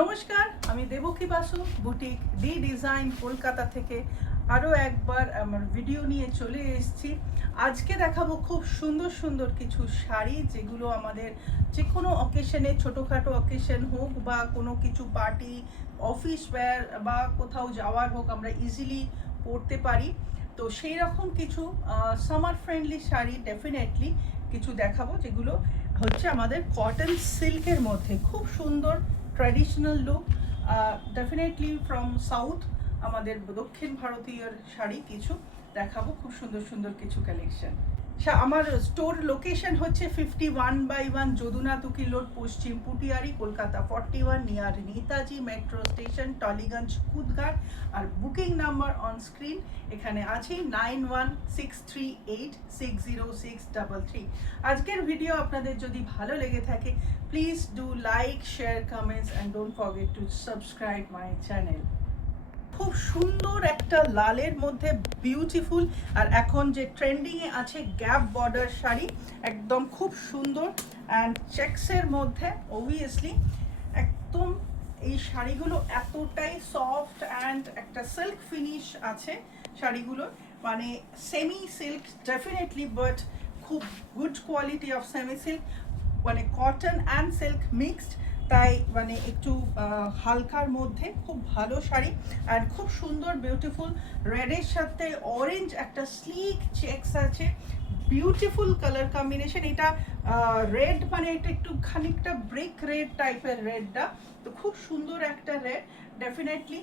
নমস্কার, আমি Devaki Basu, boutique D design Kolkata থেকে আরও একবার আমার ভিডিও নিয়ে চলে এসেছি। আজকে দেখাবো খুব সুন্দর সুন্দর কিছু শাড়ি, যেগুলো আমাদের যে কোনো অকেশনে, ছোটোখাটো অকেশন হোক বা কোনো কিছু পার্টি, অফিস ওয়্যার বা কোথাও যাওয়ার হোক, আমরা ইজিলি পরতে পারি। তো সেই রকম কিছু সামার ফ্রেন্ডলি শাড়ি ডেফিনেটলি কিছু দেখাবো, যেগুলো হচ্ছে আমাদের কটন সিল্কের মধ্যে খুব সুন্দর traditional look. Definitely from south, আমাদের দক্ষিণ ভারতীয় শাড়ি কিছু দেখাবো, খুব সুন্দর সুন্দর কিছু কালেকশন। আমার স্টোর লোকেশন হচ্ছে 51/1 যদুনা তুকি road, Paschim Putiari, Kolkata 41, near Netaji metro station, Tollygunge, Kudghat. আর বুকিং নাম্বার অন স্ক্রিন এখানে আছে 9163860633। আজকের ভিডিও আপনাদের যদি ভালো লেগে থাকে, please do like, share, comments and don't forget to subscribe my channel. খুব সুন্দর একটা লালের মধ্যে বিউটিফুল, আর এখন যে ট্রেন্ডিংয়ে আছে গ্যাপ বর্ডার শাড়ি, একদম খুব সুন্দর অ্যান্ড চেক্সের মধ্যে অবভিয়াসলি একদম। এই শাড়িগুলো এতটাই সফট অ্যান্ড একটা সিল্ক ফিনিশ আছে শাড়িগুলো, মানে সেমি সিল্ক ডেফিনেটলি, বাট খুব good quality of semi silk, মানে কটন অ্যান্ড সিল্ক মিক্সড, তাই মানে একটু হালকার মধ্যে খুব ভালো শাড়ি। আর খুব সুন্দর বিউটিফুল রেডের সাথে অরেঞ্জ একটা স্লিক চেক্স আছে, বিউটিফুল কালার কম্বিনেশন। এটা রেড, মানে এটা একটু খানিকটা ব্রিক রেড টাইপের রেডটা, তো খুব সুন্দর একটা রেড। ডেফিনেটলি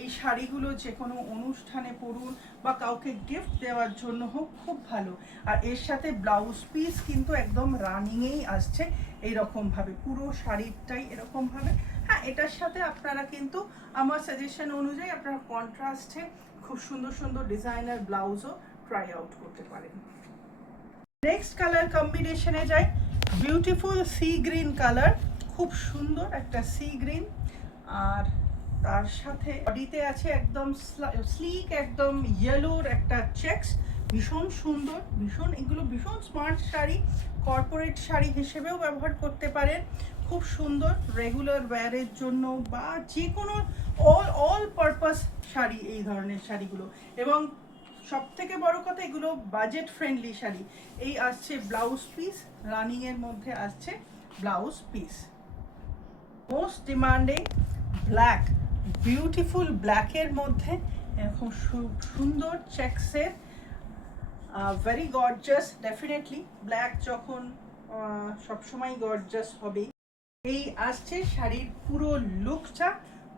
এই শাড়িগুলো যে কোনো অনুষ্ঠানে পরুন বা কাউকে গিফট দেওয়ার জন্য হোক, খুব ভালো। আর এর সাথে ব্লাউজ পিস কিন্তু একদম রানিংয়েই আসছে এইরকমভাবে, পুরো শাড়িটাই এরকমভাবে। হ্যাঁ, এটার সাথে আপনারা কিন্তু আমার সাজেশন অনুযায়ী আপনারা কন্ট্রাস্টে খুব সুন্দর সুন্দর ডিজাইনার ব্লাউজও ট্রাই আউট করতে পারেন। নেক্সট কালার কম্বিনেশনে যাই, বিউটিফুল সি গ্রিন কালার, খুব সুন্দর একটা সি গ্রিন। আর তার সাথে বডিতে আছে একদম স্লিক, একদম ইয়েলোর একটা চেক্স, ভীষণ সুন্দর, ভীষণ, এগুলো ভীষণ স্মার্ট শাড়ি, কর্পোরেট শাড়ি হিসেবেও ব্যবহার করতে পারেন। খুব সুন্দর রেগুলার ওয়্যারের জন্য বা যে কোনো অল পারপাস শাড়ি এই ধরনের শাড়িগুলো। এবং সব থেকে বড় কথা, এগুলো বাজেট ফ্রেন্ডলি শাড়ি। এই আসছে ব্লাউজ পিস, রানিং এর মধ্যে আসছে blouse piece. Most demanding black, beautiful ব্ল্যাকের মধ্যে এরকম সুন্দর চেক্সের, ভেরি গর্জাস। ডেফিনেটলি ব্ল্যাক যখন সবসময় গর্জাস হবেই। এই আসছে শাড়ির পুরো লুকটা,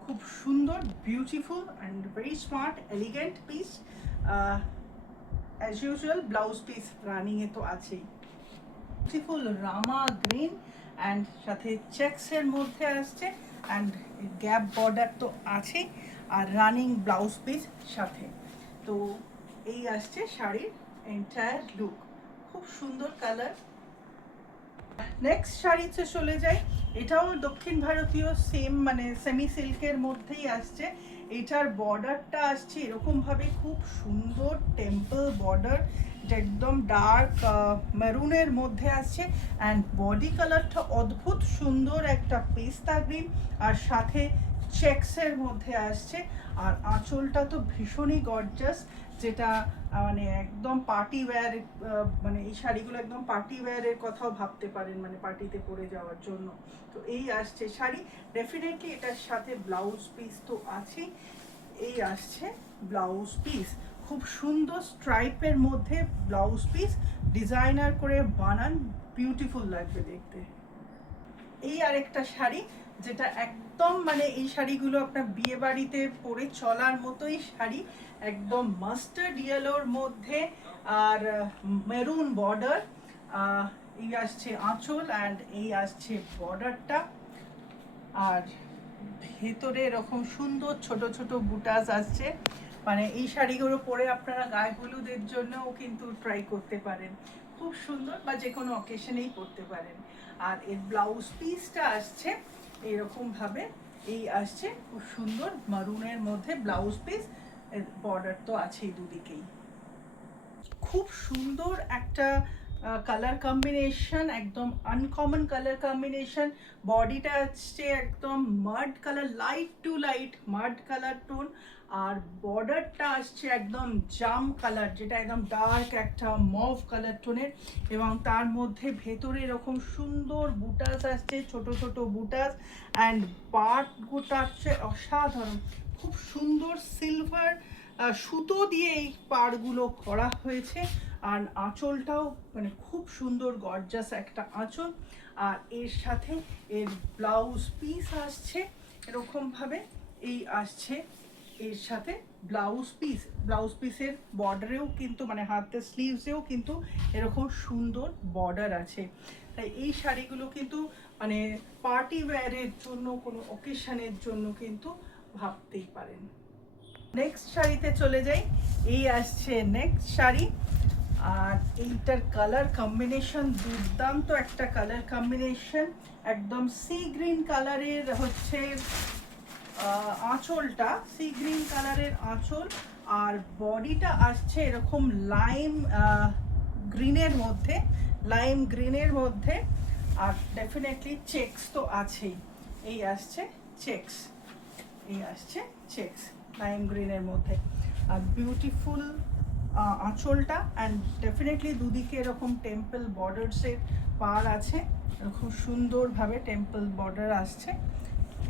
খুব সুন্দর, beautiful and very smart elegant piece. As usual blouse piece রানিংয়ে তো আছেই, বিউটিফুল রামা গ্রিন অ্যান্ড সাথে চেক্সের মধ্যে আসছে, অ্যান্ড গ্যাপ বর্ডার তো আছেই, আর রানিং ব্লাউজ পিস সাথে। তো এই আসছে শাড়ির এন্টায়ার লুক, খুব সুন্দর কালার। নেক্সট শাড়িতে চলে যাই, এটাও দক্ষিণ ভারতীয় সেম, মানে সেমি সিল্কের মধ্যেই আসছে। এটার বর্ডারটা আসছে এরকমভাবে, খুব সুন্দর টেম্পল বর্ডার, একদম ডার্ক মেরুনের মধ্যে আসছে, অ্যান্ড বডি কালারটা অদ্ভুত সুন্দর একটা পেস্তা গ্রিন, আর সাথে চেক্সের মধ্যে আসছে। আর আঁচলটা তো ভীষণই গর্জাস, যেটা মানে একদম পার্টি ওয়্যার, মানে এই শাড়িগুলো একদম পার্টি ওয়্যারের কথাও ভাবতে পারেন, মানে পার্টিতে পরে যাওয়ার জন্য। তো এই আসছে শাড়ি, ডেফিনেটলি এটার সাথে ব্লাউজ পিস তো আছেই। এই আসছে ব্লাউজ পিস, খুব সুন্দর স্ট্রাইপের মধ্যে ব্লাউজ পিস, ডিজাইনার করে বানান, বিউটিফুল লাগবে দেখতে। এই আরেকটা শাড়ি, যেটা একদম মানে এই শাড়িগুলো আপনার বিয়ে বাড়িতে পরে চলার মতোই শাড়ি, একদম মাস্টার্ড ইয়েলোর মধ্যে, আর মেরুন বর্ডার। এই আসছে আঁচল, অ্যান্ড এই আসছে বর্ডারটা, আর ভেতরে এরকম সুন্দর ছোট ছোট বুটাস আসছে। মানে এই শাড়িগুলো পরে আপনারা গায়ে হলুদের জন্যও কিন্তু ট্রাই করতে পারেন, খুব সুন্দর, বা যে কোনো অকেশনেই পরতে পারেন। আর এর ব্লাউজ পিসটা আসছে এরকম ভাবে, এই আসছে খুব সুন্দর মারুনের মধ্যে ব্লাউজ পিস, বর্ডার তো আছেই দুদিকেই। খুব সুন্দর একটা কালার কম্বিনেশন, একদম আনকমন কালার কম্বিনেশন। বডিটা হচ্ছে একদম মাড colour, light to light মাড colour tone, আর বর্ডারটা আসছে একদম জাম কালার, যেটা একদম ডার্ক একটা মভ কালার টোনের, এবং তার মধ্যে ভেতরে এরকম সুন্দর বুটাস আসছে, ছোট ছোট বুটাস, অ্যান্ড পার্টগুলো আসছে অসাধারণ, খুব সুন্দর সিলভার সুতো দিয়ে এই পাড়গুলো করা হয়েছে। আর আঁচলটাও মানে খুব সুন্দর গর্জাস একটা আঁচল। আর এর সাথে এর ব্লাউজ পিস আসছে এরকমভাবে, এই আসছে এর সাথে ব্লাউজ পিসের বর্ডারেও কিন্তু মানে হাতের স্লিভসেও কিন্তু এরকম সুন্দর বর্ডার আছে। তাই এই শাড়িগুলো কিন্তু মানে পার্টি ওয়্যারের জন্য, কোনো অকেশনের জন্য কিন্তু ভাবতেই পারেন। নেক্সট শাড়িতে চলে যাই। এই আসছে নেক্সট শাড়ি, আর এইটার কালার কম্বিনেশন দুর্দান্ত একটা কালার কম্বিনেশন। একদম সি গ্রিন কালারের হচ্ছে আঁচলটা, সি গ্রিন কালারের আঁচল, আর বডিটা আসছে এরকম লাইম গ্রিনের মধ্যে, আর ডেফিনেটলি চেক্স তো আছেই। এই আসছে চেক্স, লাইম গ্রিনের মধ্যে, আর বিউটিফুল আঁচলটা, অ্যান্ড ডেফিনেটলি দুদিকে এরকম টেম্পল বর্ডারসের পার আছে, খুব সুন্দরভাবে টেম্পল বর্ডার আসছে।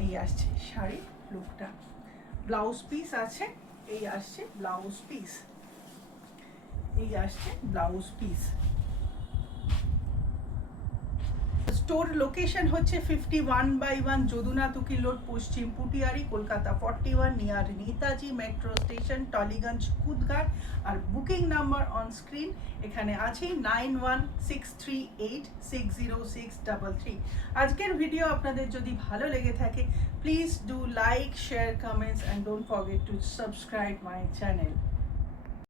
এই আসছে শাড়ির লুকটা। ব্লাউজ পিস আছে, এই আসছে ব্লাউজ পিস। স্টোর লোকেশন হচ্ছে 51/1 যদুনা তুকি road, Paschim Putiari, Kolkata 41, near Netaji metro station, Tollygunge, Kudghat. আর বুকিং নাম্বার অন স্ক্রিন এখানে আছে 9163860633। আজকের ভিডিও আপনাদের যদি ভালো লেগে থাকে, please do like, share, comments, and don't forget to subscribe my channel.